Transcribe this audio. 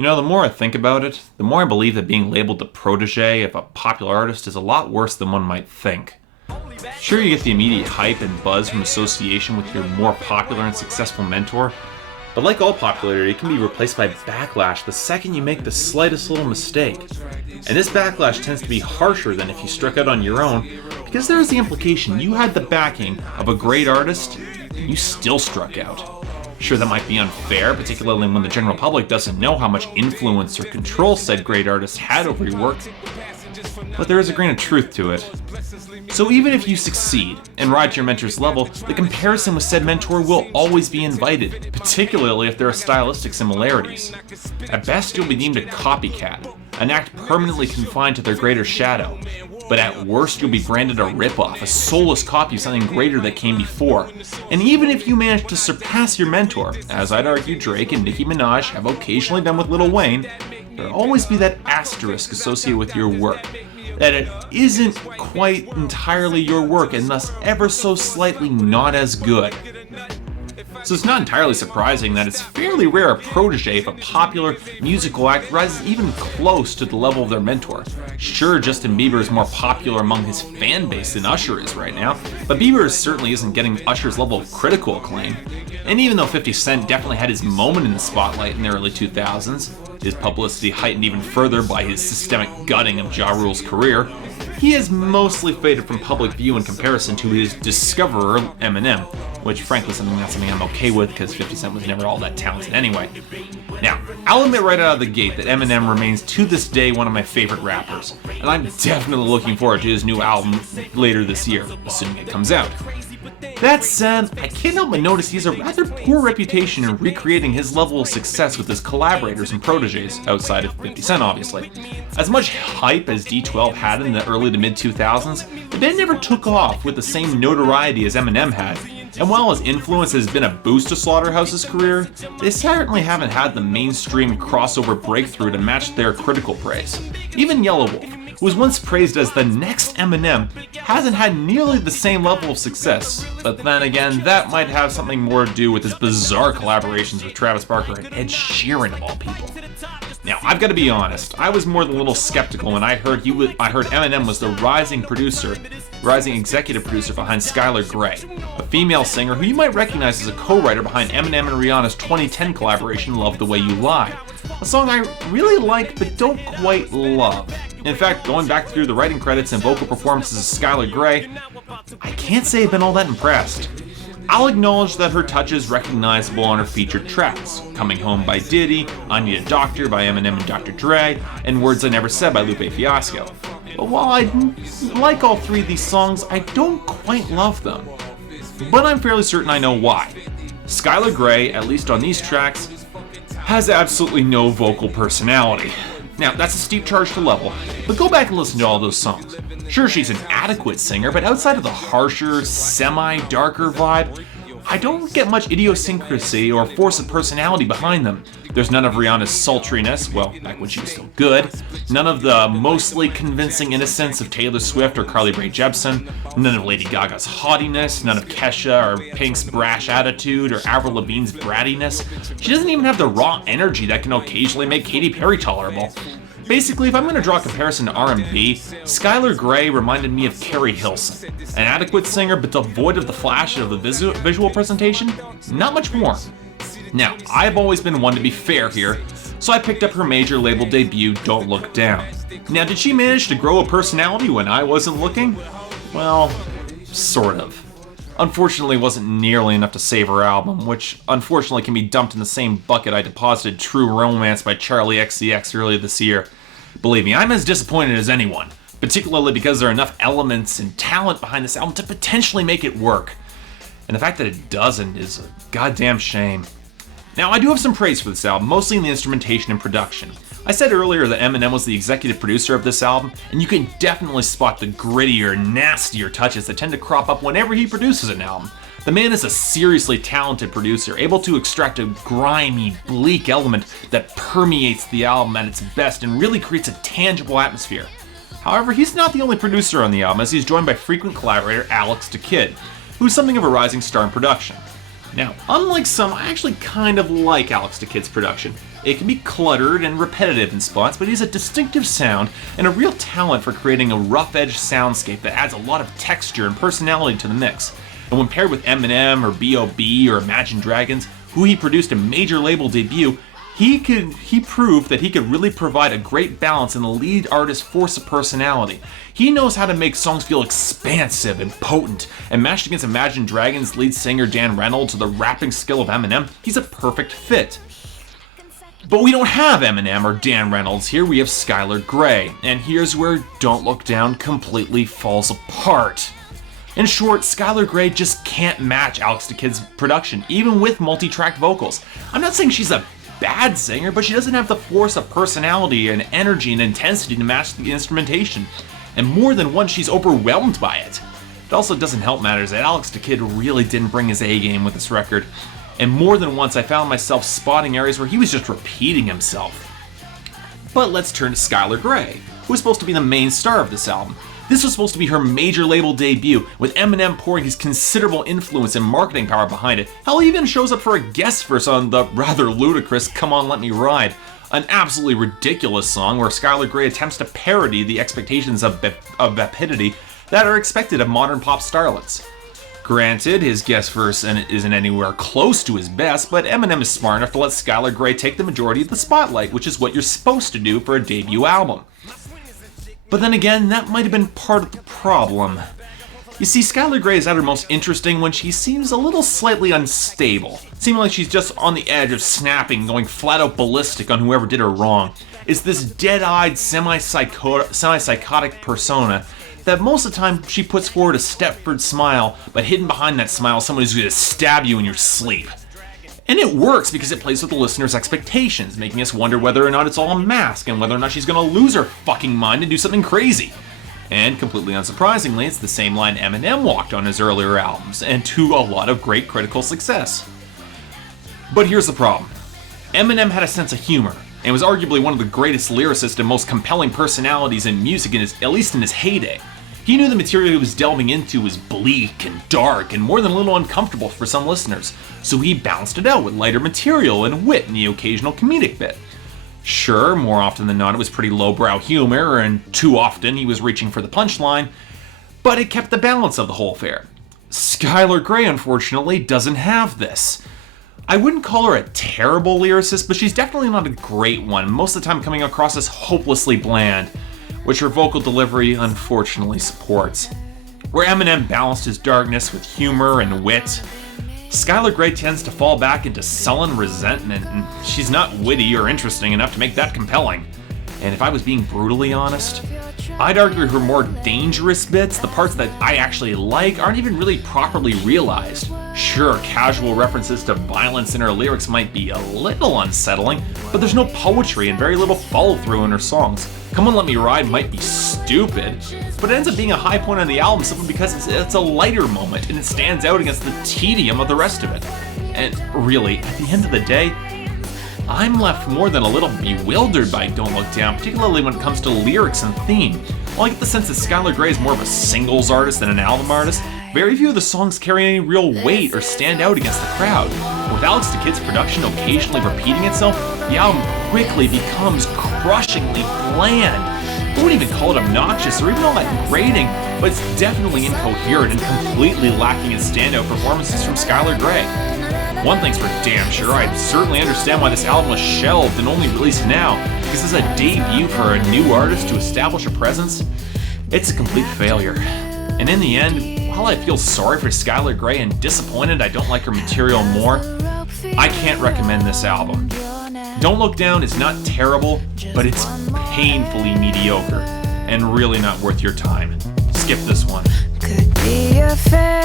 You know, the more I think about it, the more I believe that being labeled the protege of a popular artist is a lot worse than one might think. Sure, you get the immediate hype and buzz from association with your more popular and successful mentor, but like all popularity, it can be replaced by backlash the second you make the slightest little mistake. And this backlash tends to be harsher than if you struck out on your own, because there is the implication you had the backing of a great artist, and you still struck out. Sure, that might be unfair, particularly when the general public doesn't know how much influence or control said great artist had over your work, but there is a grain of truth to it. So even if you succeed and rise to your mentor's level, the comparison with said mentor will always be invited, particularly if there are stylistic similarities. At best, you'll be deemed a copycat, an act permanently confined to their greater shadow. But at worst, you'll be branded a ripoff, a soulless copy of something greater that came before. And even if you manage to surpass your mentor, as I'd argue Drake and Nicki Minaj have occasionally done with Lil Wayne, there'll always be that asterisk associated with your work, that it isn't quite entirely your work and thus ever so slightly not as good. So it's not entirely surprising that it's fairly rare a protege of a popular musical act rises even close to the level of their mentor. Sure, Justin Bieber is more popular among his fan base than Usher is right now, but Bieber certainly isn't getting Usher's level of critical acclaim. And even though 50 Cent definitely had his moment in the spotlight in the early 2000s, his publicity heightened even further by his systemic gutting of Ja Rule's career, he has mostly faded from public view in comparison to his discoverer, Eminem, which frankly is not something I'm okay with because 50 Cent was never all that talented anyway. Now, I'll admit right out of the gate that Eminem remains to this day one of my favorite rappers, and I'm definitely looking forward to his new album later this year, assuming it comes out. That said, I can't help but notice he has a rather poor reputation in recreating his level of success with his collaborators and proteges, outside of 50 Cent obviously. As much hype as D12 had in the early to mid 2000s, the band never took off with the same notoriety as Eminem had. And while his influence has been a boost to Slaughterhouse's career, they certainly haven't had the mainstream crossover breakthrough to match their critical praise. Even Yelawolf, who was once praised as the next Eminem, hasn't had nearly the same level of success, but then again, that might have something more to do with his bizarre collaborations with Travis Barker and Ed Sheeran of all people. Now, I've got to be honest, I was more than a little skeptical when I heard Eminem was the rising executive producer behind Skylar Grey, a female singer who you might recognize as a co-writer behind Eminem and Rihanna's 2010 collaboration Love the Way You Lie, a song I really like but don't quite love. In fact, going back through the writing credits and vocal performances of Skylar Grey, I can't say I've been all that impressed. I'll acknowledge that her touch is recognizable on her featured tracks, Coming Home by Diddy, I Need a Doctor by Eminem and Dr. Dre, and Words I Never Said by Lupe Fiasco. But while I like all three of these songs, I don't quite love them. But I'm fairly certain I know why. Skylar Grey, at least on these tracks, has absolutely no vocal personality. Now, that's a steep charge to level, but go back and listen to all those songs. Sure, she's an adequate singer, but outside of the harsher, semi-darker vibe, I don't get much idiosyncrasy or force of personality behind them. There's none of Rihanna's sultriness, well, back when she was still good, none of the mostly convincing innocence of Taylor Swift or Carly Rae Jepsen, none of Lady Gaga's haughtiness, none of Kesha or Pink's brash attitude or Avril Lavigne's brattiness. She doesn't even have the raw energy that can occasionally make Katy Perry tolerable. Basically, if I'm going to draw a comparison to R&B, Skylar Grey reminded me of Carrie Hilson. An adequate singer, but devoid of the flash of the visual presentation? Not much more. Now, I've always been one to be fair here, so I picked up her major label debut, Don't Look Down. Now, did she manage to grow a personality when I wasn't looking? Well, sort of. Unfortunately, it wasn't nearly enough to save her album, which unfortunately can be dumped in the same bucket I deposited True Romance by Charlie XCX earlier this year. Believe me, I'm as disappointed as anyone, particularly because there are enough elements and talent behind this album to potentially make it work. And the fact that it doesn't is a goddamn shame. Now, I do have some praise for this album, mostly in the instrumentation and production. I said earlier that Eminem was the executive producer of this album, and you can definitely spot the grittier, nastier touches that tend to crop up whenever he produces an album. The man is a seriously talented producer, able to extract a grimy, bleak element that permeates the album at its best and really creates a tangible atmosphere. However, he's not the only producer on the album, as he's joined by frequent collaborator Alex da Kid, who's something of a rising star in production. Now, unlike some, I actually kind of like Alex da Kid's production. It can be cluttered and repetitive in spots, but he has a distinctive sound and a real talent for creating a rough-edged soundscape that adds a lot of texture and personality to the mix. And when paired with Eminem or B.O.B. or Imagine Dragons, who he produced a major label debut, he proved that he could really provide a great balance in the lead artist's force of personality. He knows how to make songs feel expansive and potent, and matched against Imagine Dragons lead singer Dan Reynolds or the rapping skill of Eminem, he's a perfect fit. But we don't have Eminem or Dan Reynolds here, we have Skylar Grey, and here's where Don't Look Down completely falls apart. In short, Skylar Grey just can't match Alex da Kid's production, even with multi-track vocals. I'm not saying she's a bad singer, but she doesn't have the force of personality and energy and intensity to match the instrumentation. And more than once, she's overwhelmed by it. It also doesn't help matters that Alex da Kid really didn't bring his A-game with this record. And more than once, I found myself spotting areas where he was just repeating himself. But let's turn to Skylar Grey, who is supposed to be the main star of this album. This was supposed to be her major label debut, with Eminem pouring his considerable influence and marketing power behind it. Hell, he even shows up for a guest verse on the rather ludicrous Come On Let Me Ride, an absolutely ridiculous song where Skylar Grey attempts to parody the expectations of vapidity that are expected of modern pop starlets. Granted, his guest verse isn't anywhere close to his best, but Eminem is smart enough to let Skylar Grey take the majority of the spotlight, which is what you're supposed to do for a debut album. But then again, that might have been part of the problem. You see, Skylar Grey is at her most interesting when she seems a little slightly unstable, seeming like she's just on the edge of snapping, going flat out ballistic on whoever did her wrong. It's this dead-eyed, semi-psychotic persona that most of the time she puts forward a Stepford smile, but hidden behind that smile is someone who's going to stab you in your sleep. And it works because it plays with the listener's expectations, making us wonder whether or not it's all a mask and whether or not she's going to lose her fucking mind and do something crazy. And completely unsurprisingly, it's the same line Eminem walked on his earlier albums, and to a lot of great critical success. But here's the problem. Eminem had a sense of humor, and was arguably one of the greatest lyricists and most compelling personalities in music, at least in his heyday. He knew the material he was delving into was bleak and dark and more than a little uncomfortable for some listeners, so he balanced it out with lighter material and wit and the occasional comedic bit. Sure, more often than not it was pretty lowbrow humor, and too often he was reaching for the punchline, but it kept the balance of the whole affair. Skylar Grey, unfortunately, doesn't have this. I wouldn't call her a terrible lyricist, but she's definitely not a great one, most of the time coming across as hopelessly bland, which her vocal delivery unfortunately supports. Where Eminem balanced his darkness with humor and wit, Skylar Grey tends to fall back into sullen resentment, and she's not witty or interesting enough to make that compelling. And if I was being brutally honest, I'd argue her more dangerous bits, the parts that I actually like, aren't even really properly realized. Sure, casual references to violence in her lyrics might be a little unsettling, but there's no poetry and very little follow-through in her songs. Come On Let Me Ride might be stupid, but it ends up being a high point on the album simply because it's a lighter moment and it stands out against the tedium of the rest of it. And really, at the end of the day, I'm left more than a little bewildered by Don't Look Down, particularly when it comes to lyrics and theme. While I get the sense that Skylar Grey is more of a singles artist than an album artist, very few of the songs carry any real weight or stand out against the crowd. With Alex da Kid's production occasionally repeating itself, the album quickly becomes crushingly bland. I wouldn't even call it obnoxious or even all that grating, but it's definitely incoherent and completely lacking in standout performances from Skylar Grey. One thing's for damn sure, I certainly understand why this album was shelved and only released now, because as a debut for a new artist to establish a presence, it's a complete failure. And in the end, while I feel sorry for Skylar Grey and disappointed I don't like her material more, I can't recommend this album. Don't Look Down is not terrible, but it's painfully mediocre, and really not worth your time. Skip this one. Could be a fair